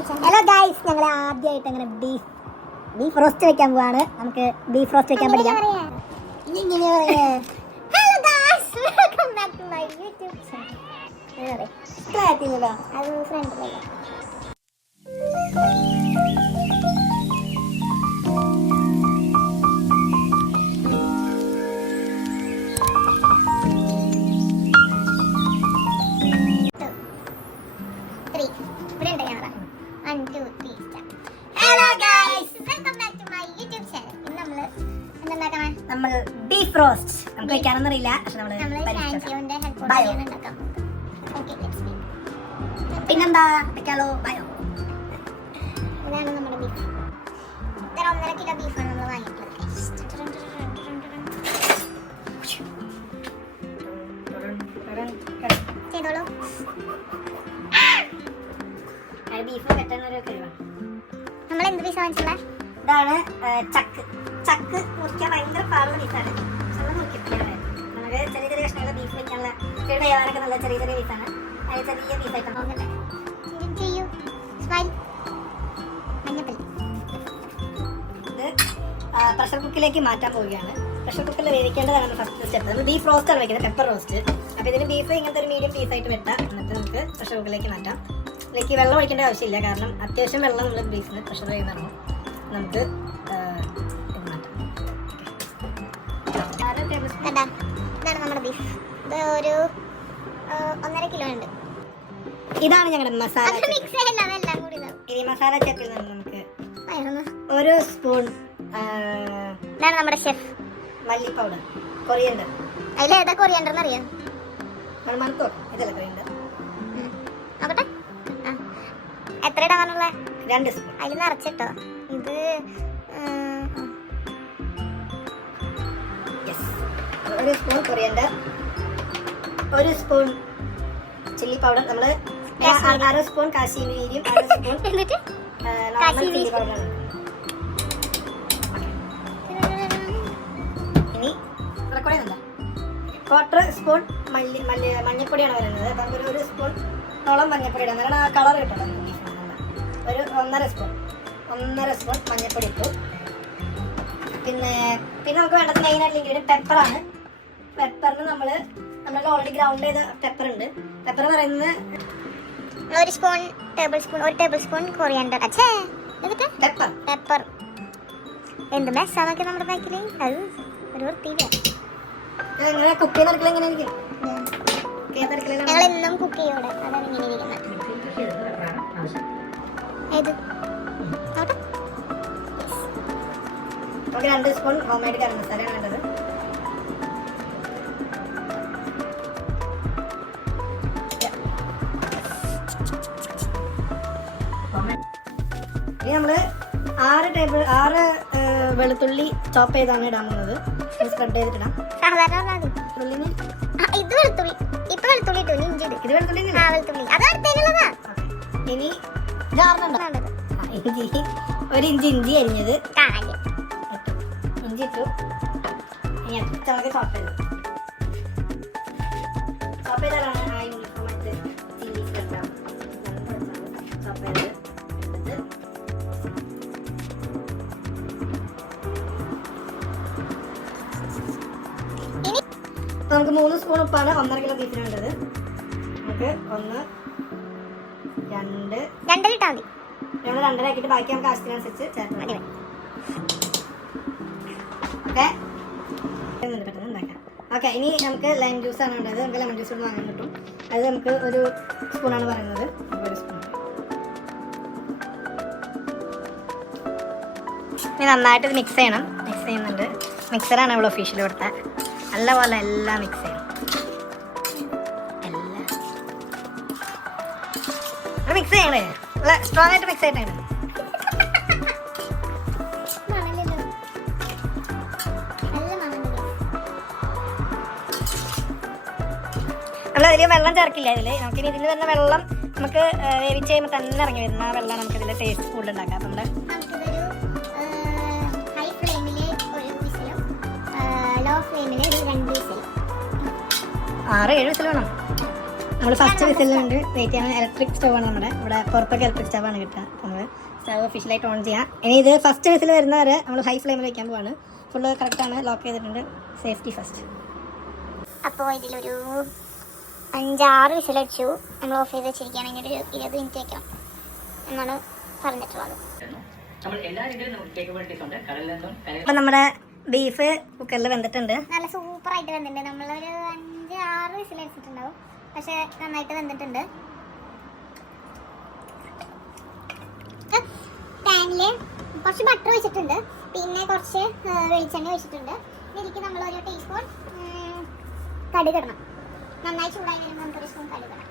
Hello guys, ഞങ്ങൾ ആദ്യമായിട്ട് അങ്ങനെ ബീഫ് റോസ്റ്റ് വെക്കാൻ പോവാണ്. നമുക്ക് ബീഫ് റോസ്റ്റ് വെക്കാൻ പഠിക്കാം. Hello guys, welcome back to my YouTube channel. അത് ഫ്രണ്ടിലല്ല. നമ്മൾ ബീഫ് റോസ്റ്റ് നമുക്ക് വെക്കാനൊന്നറിയില്ല, പക്ഷെ പിന്നെന്താ വെക്കാലോ. ബയോ ഇതാണ് നമ്മുടെ ബീഫ്. 1.5 കിലോ ബീഫാണ് നമ്മൾ വാങ്ങിയിട്ടുള്ളത്. ചെയ്തോളൂ. ബീഫ് വെട്ടാനൊരു കഴിവാണ്. നമ്മൾ എന്ത് ബീഫ് വാങ്ങിച്ചുള്ള? ഇതാണ് ചക്ക് മുറിക്കാൻ ഭയങ്കര പാടുള്ള ബീഫാണ്. നമുക്ക് ചെറിയ ചെറിയ കഷ്ണങ്ങൾ ബീഫ് വെക്കാനുള്ള തയ്യാറൊക്കെ നല്ല ചെറിയ ചെറിയ ബീഫാണ്. അതിന് ചെറിയ ബീഫായിട്ട് നോക്കട്ടെ. ഇത് പ്രഷർ കുക്കിലേക്ക് മാറ്റാൻ പോവുകയാണ്. പ്രഷർ കുക്കറിൽ വേവിക്കേണ്ടതാണ് ഫസ്റ്റ് സ്റ്റെപ്പ്. നമ്മൾ ബീഫ് റോസ്റ്റ് ആണ് വെക്കുന്നത്, പെപ്പർ റോസ്റ്റ്. അപ്പോൾ ഇതിന് ബീഫ് ഇങ്ങനത്തെ ഒരു മീഡിയം പീസായിട്ട് വെട്ടാം. എന്നിട്ട് നമുക്ക് പ്രഷർ കുക്കറിലേക്ക് മാറ്റാം. ഇതിലേക്ക് വെള്ളം ഒഴിക്കേണ്ട ആവശ്യമില്ല, കാരണം അത്യാവശ്യം വെള്ളം നമ്മൾ ബീഫിന് പ്രഷർ ചെയ്യുന്നുണ്ടോ. നമുക്ക് ഇതാണ് നമ്മുടെ ബീഫ്. ഇത് ഒരു 1.5 കിലോ ഉണ്ട്. ഇതാണ് ഞങ്ങളുടെ മസാല. ഇനി മസാല ചട്ടിൽ നിന്ന് നമുക്ക് ഒരു സ്പൂൺ ഇതാണ് നമ്മുടെ ഷെഫ് മല്ലി പൗഡർ, കൊറിയൻഡർ. അതിലേതാ കൊറിയൻഡർ എന്നറിയാം? മണത്തോ ഇതല്ല കൊറിയൻഡർ. നോക്കട്ടെ എത്ര ഇടാനുള്ള? 2 സ്പൂൺ. അതിൽ നിറച്ചിട്ടോ. ഇത് ഒരു spoon coriander, 1 spoon chilli powder. നമ്മൾ 1/2 സ്പൂൺ കാശ്മീരിയും 1/2 സ്പൂൺ ചില്ലി പൗഡറാണ്. ഇനി 1/4 സ്പൂൺ മഞ്ഞപ്പൊടിയാണ് വരുന്നത്. അപ്പം ഒരു സ്പൂണോളം മഞ്ഞപ്പൊടി ഇടാം, കാരണം ആ കളർ കിട്ടണം. ഒരു 1.5 സ്പൂൺ മഞ്ഞപ്പൊടി ഇട്ടു. പിന്നെ നമുക്ക് വേണ്ടത് മെയിനായിട്ട് ഇൻഗ്രീഡിയൻറ്റ് പെപ്പറാണ്. പെപ്പറിന് നമ്മൾ ഓൾറെഡി ഗ്രൗണ്ട് ചെയ്ത പെപ്പർ ഉണ്ട്. പെപ്പർ പറയുന്നത് 1 ടേബിൾ സ്പൂൺ കൊറിയൻഡർ. പെപ്പർ എന്ത് മെസ്സാന്നൊക്കെ നമ്മുടെ പാക്കിൽ. അത് ഒരു വൃത്തിയില്ല. കുക്ക് ചെയ്യുന്ന അടുക്കള എങ്ങനെയായിരിക്കും? ഞങ്ങൾ എന്നും കുക്ക് ചെയ്യോടെ. അതാണ് ഇങ്ങനെ ഇരിക്കുന്നത്. ഏത് നമുക്ക് 2 സ്പൂൺ ഹോം മെയ്ഡ് ഗരം മസാലയാണ് വേണ്ടത്. ഇനി നമ്മൾ 6 വെളുത്തുള്ളി ചോപ്പ് ചെയ്താണ് ഇടാൻ പോകുന്നത്. സ്പ്രെഡ് ചെയ്തിട്ടിടാം. ഇനി 1 ഇഞ്ച് ഇഞ്ചി അരിഞ്ഞത് ഇഞ്ചി ഇട്ടു. ഇനി ചുമക്ക് ചോപ്പ് ചെയ്താലാണ് ആ മറ്റ് ചില്ലീസ് ഉണ്ടാവും. ചോപ്പ് ചെയ്ത് നമുക്ക് 3 സ്പൂൺ ഉപ്പാണ് 1.5 കിലോ ബീഫിന് വേണ്ടത്. നമുക്ക് 1 2 2 ഇട്ടാൽ മതി. നമ്മൾ 2 ആക്കിയിട്ട് ബാക്കി നമുക്ക് ആവശ്യത്തിനനുസരിച്ച് ചേർത്ത് മതി. ഓക്കെ, പെട്ടെന്ന് ഉണ്ടാക്കാം. ഓക്കെ, ഇനി നമുക്ക് ലൈം ജ്യൂസാണ് വേണ്ടത്. നമുക്ക് ലെമൺ ജ്യൂസ് വാങ്ങാൻ കിട്ടും. അത് നമുക്ക് 1 സ്പൂണാണ് പറയുന്നത്. 1 സ്പൂൺ. ഇനി നന്നായിട്ട് ഇത് മിക്സ് ചെയ്യണം. മിക്സ് ചെയ്യുന്നുണ്ട്. മിക്സറാണ് ഇവിടെ ഒഫീഷ്യൽ കൊടുത്ത. നല്ലപോലെ എല്ലാം മിക്സ് ചെയ്യണം. മിക്സ് ചെയ്യണേ, നല്ല സ്ട്രോങ് ആയിട്ട് മിക്സ് ചെയ്യണേ. നമ്മളതിൽ വെള്ളം ചേർക്കില്ല. നമുക്കിനി ഇതിൽ വരുന്ന വെള്ളം നമുക്ക് വേവിച്ച് കഴിയുമ്പോൾ തന്നെ ഇറങ്ങി വരുന്ന ആ വെള്ളം നമുക്ക് ഇതിൽ ടേസ്റ്റ് കൂടുതൽ ഉണ്ടാക്കാം. അപ്പം നമ്മുടെ ഹൈ ഫ്ലെയിമിൽ 1 വിസിലും ലോ ഫ്ലെയിമിൽ 2 വിസിലും 6-7 വിസിൽ വേണം. നമ്മൾ ഫസ്റ്റ് വിസിലുണ്ട് വെയിറ്റ് ചെയ്യാൻ. ഇലക്ട്രിക് സ്റ്റവാണ് നമ്മുടെ ഇവിടെ പുറത്തൊക്കെ ഇലക്ട്രിക് സ്റ്റവാണ് കിട്ടുക. നമ്മൾ സ്റ്റവ് ഒഫീഷ്യലായിട്ട് ഓൺ ചെയ്യാം. ഇനി ഇത് ഫസ്റ്റ് വിസിൽ വരുന്നവരെ നമ്മൾ ഹൈ ഫ്ലെയിമിൽ വയ്ക്കാൻ പോവാണ്. ഫുള്ള് കറക്റ്റാണ്, ലോക്ക് ചെയ്തിട്ടുണ്ട്. Safety first. അപ്പോൾ ഇതിലൊരു 5-6 വിസിലടിച്ചു. നമ്മൾ ഓഫ് ചെയ്ത് വെച്ചിരിക്കുകയാണെങ്കിൽ ഒരു 20 മിനിറ്റ് വയ്ക്കാം എന്നാണ് പറഞ്ഞിട്ടുള്ളത്. അപ്പം നമ്മുടെ ബീഫ് കുക്കറിൽ വെന്തിട്ടുണ്ട്. നല്ല സൂപ്പറായിട്ട് വെന്തിട്ടുണ്ട്. നമ്മളൊരു 5-6 വിസിലടിച്ചിട്ടുണ്ടാവും, പക്ഷെ നന്നായിട്ട് വെന്തിട്ടുണ്ട്. പാനിൽ കുറച്ച് ബട്ടർ വെച്ചിട്ടുണ്ട്, പിന്നെ കുറച്ച് വെളിച്ചെണ്ണ വെച്ചിട്ടുണ്ട്. ഇതിലേക്ക് നമ്മൾ ഒരു ടീസ്പൂൺ കടുക് ഇടണം. നന്നായി ചൂടായി വരുമ്പോൾ നമുക്കൊരു സ്പൂൺ കടുക് ഇടണം.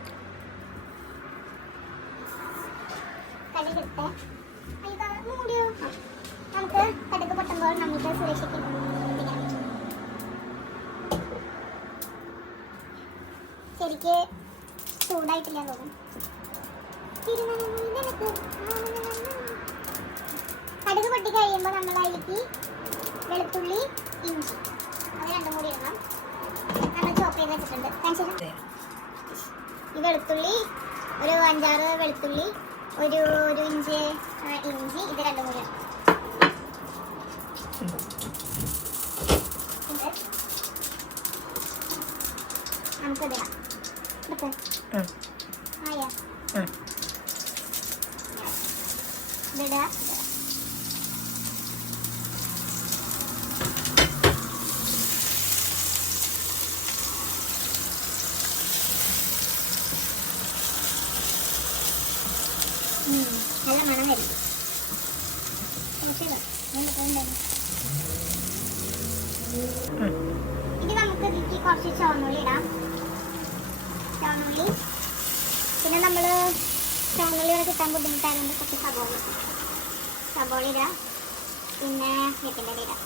കടുക് ഇട്ട് മൂടിയോ നമുക്ക് കടുക് പൊട്ടുമ്പോൾ നമുക്ക് സുരക്ഷിക്കും. ശരിക്ക് ചൂടായിട്ടില്ല തോന്നും. കടുക് പൊട്ടി കഴിയുമ്പോൾ നമ്മൾ അതിലേക്ക് വെളുത്തുള്ളി, ഇഞ്ചി അത് രണ്ടും കൂടി ഇടണം. നമ്മൾ ചോപ്പ് ചെയ്ത് വെച്ചിട്ടുണ്ട്. ഈ വെളുത്തുള്ളി ഒരു 5-6 വെളുത്തുള്ളി, ഒരു ഇഞ്ചി ഇത് രണ്ടും കൂടി ഇടണം. നമുക്കിടാം. ഇതിടാ. നല്ല മണം വരും. ഇനി നമുക്ക് ഇതിലേക്ക് കുറച്ച് ചുവന്നുള്ളി ഇടാം. ചുവന്നുള്ളി, പിന്നെ നമ്മൾ ചുവന്നുള്ളിയോടെ കിട്ടാൻ ബുദ്ധിമുട്ടായതുകൊണ്ട് കുറച്ച് സബോള ഇടാം. പിന്നെ വേപ്പിൻ്റെ ഇല ഇടാം.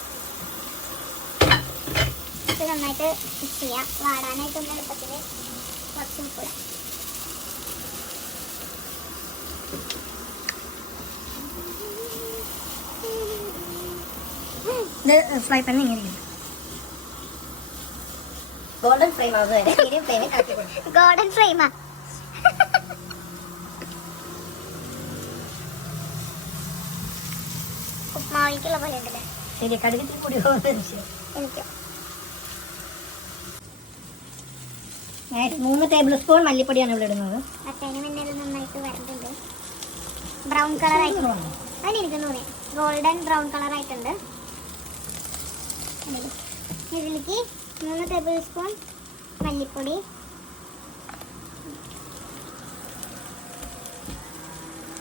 ഇത് നന്നായിട്ട് മിക്സ് ചെയ്യാം. വാടാനായിട്ടൊന്ന് എളുപ്പത്തിൽ കുറച്ച് ഉപ്പ് ഇടാം. ഫ്രൈ പാൻ ഇങ്ങനെ ഗോൾഡൻ ഫ്ലെയിം ആവുക വരെ മീഡിയം ഫ്ലെയിമിൽ ആക്കി കൊടുക്കും. ഗോൾഡൻ ഫ്ലെയിമാ. ഉപ്മാവിക്കുള്ള പോലെ ഉണ്ടല്ലേ. ശരി, കടുകത്തിൽ കൂടി പോകുന്നത് എനിക്ക് 3 ടേബിൾ സ്പൂൺ മല്ലിപ്പൊടിയാണ് ഇവിടെ ഇടുന്നത്. അത്തേന് മുന്നേ ഇത് നന്നായിട്ട് വരണ്ടുണ്ട്. ബ്രൗൺ കളർ ആയിട്ടുണ്ട്. അതിനെനിക്ക് തോന്നി ഗോൾഡൻ ബ്രൗൺ കളർ ആയിട്ടുണ്ട്. ഇതിലേക്ക് 3 ടേബിൾ സ്പൂൺ മല്ലിപ്പൊടി,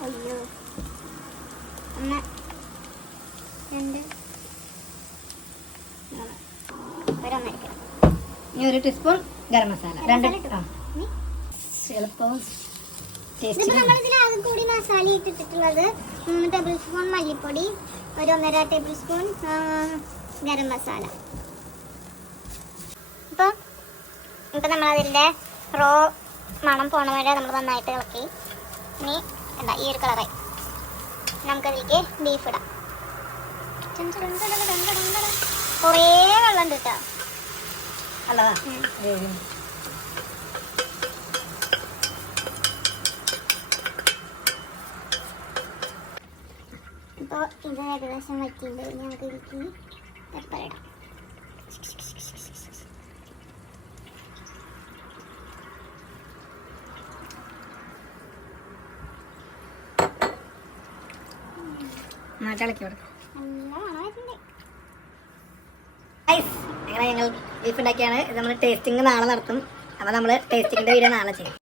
അയ്യോ 1 2 3 ഒന്നരക്ക്. ഇനി 1 ടീസ്പൂൺ ഗരം മസാല. 2 എളുപ്പവും ടേസ്റ്റ്. നമ്മളിതിൽ ആകെ കൂടി മസാല ഇട്ടിട്ടുള്ളത് 3 ടേബിൾ സ്പൂൺ മല്ലിപ്പൊടി, 1.5 ടേബിൾ സ്പൂൺ ഗരം മസാല. ഇപ്പം നമ്മളതിൻ്റെ റോ മണം പോണ വരെ നമ്മൾ നന്നായിട്ട് ഇളക്കി. ഇനി എന്താ ഈ ഒരു കളറായി. നമുക്കതിലേക്ക് ബീഫ് ഇടാം. കുറേ വെള്ളം ഉണ്ട് കേട്ടോ. അല്ലതാ ഇപ്പോൾ ഇത് ഏകദേശം വയ്ക്കുന്നുണ്ട്. ഇനി നമുക്ക് ഇതിലേക്ക് പെപ്പർ ഇടാം. ഇളക്കി കൊടുക്കാം. നല്ല മണമായിട്ടുണ്ട്. അങ്ങനെ ഞങ്ങൾ ബീഫ് ഉണ്ടാക്കിയാണ്. ഇത് നമ്മൾ ടേസ്റ്റിംഗ് നാളെ നടത്തും. അപ്പോൾ നമ്മൾ ടേസ്റ്റിങ്ങിൻ്റെ വീഡിയോ നാളെ ചെയ്യും.